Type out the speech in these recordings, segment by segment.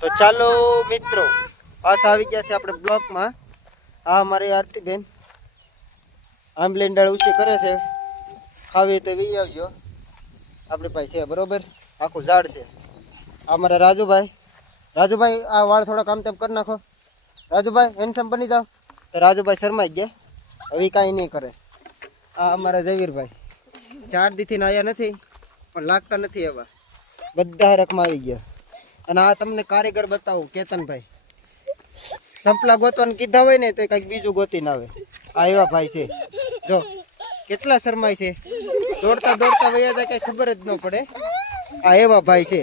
તો ચાલો મિત્રો પાછા આવી ગયા છે આપણે બ્લોકમાં. આ અમારી આરતીબેન આંબલીની ડાળ ઉછી કરે છે. ખાવી તો વી આવજો, આપણી પાસે છે બરોબર. આખું ઝાડ છે. આ મારા રાજુભાઈ આ વાળ થોડા કામ તેમ કરી નાખો. રાજુભાઈ હેન્ડસમ બની જાઓ. તો રાજુભાઈ શરમાઈ ગયા, હવે કાંઈ નહીં કરે. આ અમારા ઝવીરભાઈ 4 દીથી આવ્યા નથી, પણ લાગતા નથી એવા, બધા રકમાં આવી ગયા. અને આ તમને કારીગર બતાવું, કેતનભાઈ. સંપલા ગોતવાને કીધા હોય ને તો કંઈક બીજું ગોતીને આવે. આ એવા ભાઈ છે, જો કેટલા શરમાય છે. દોડતા દોડતા વયા જાય કઈ ખબર જ ન પડે. આ એવા ભાઈ છે.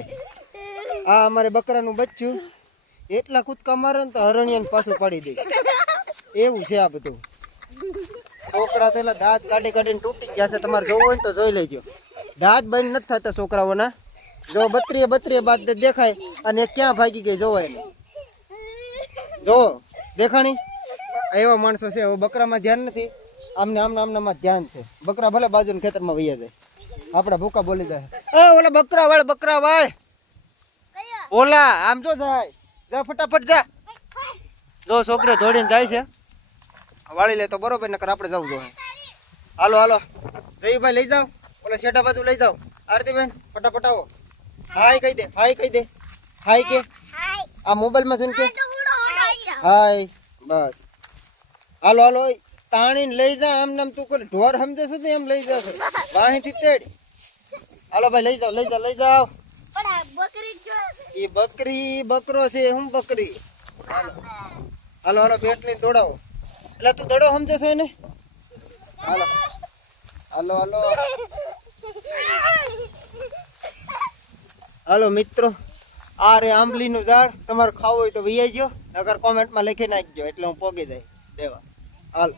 આ અમારે બકરાનું બચ્ચું એટલા કૂદકા મારે ને તો હરણિયાને પાછું પાડી દે, એવું છે આ બધું. છોકરા તો એલા દાંત કાઢી કાઢીને તૂટી ગયા છે. તમારે જોવું હોય ને તો જોઈ લેજો. દાંત બંધ નથી થતા છોકરાઓના. જો 32 બાદ દેખાય અને ક્યાં ભાગી ગઈ જોવાય ને. જો દેખાણી એવા માણસો છે. હવે બકરામાં ધ્યાન નથી, આમને આમનામાં ધ્યાન છે. બકરા ભલે બાજુના ખેતરમાં વૈયા જાય, આપડા ભૂકા બોલી જાય. ઓલા બકરા વાળ ઓલા આમ જો જાય. જા ફટાફટ જા. જો છોકરીઓ દોડીને જાય છે. વાળી લે તો બરોબર, નકર આપણે જવું જોઈએ. હાલો જયુભાઈ લઈ જાઓ, ઓલા શેઠા બાજુ લઈ જાઓ. આરતીબેન ફટાફટ આવો. હાય કહી દે હાય કે આ મોબાઈલમાં સુન કે હાય. બસ હાલો તાણીને લઈ જા. આમ નામ તું કરે ઢોર સમજે છે એમ લઈ જશે વાહીથી તેડ. હાલો ભાઈ લઈ જાઓ. એ બકરો છે. હું બકરી. હાલો બેટલી દોડાવો. એટલે તું દડો સમજે છે ને. હાલો મિત્રો, આ રે આંબલીનું ઝાડ. તમારે ખાવું હોય તો વી આવજો, નકર કોમેન્ટમાં લખી નાખજો એટલે હું પોગી જાય દેવા. હાલ.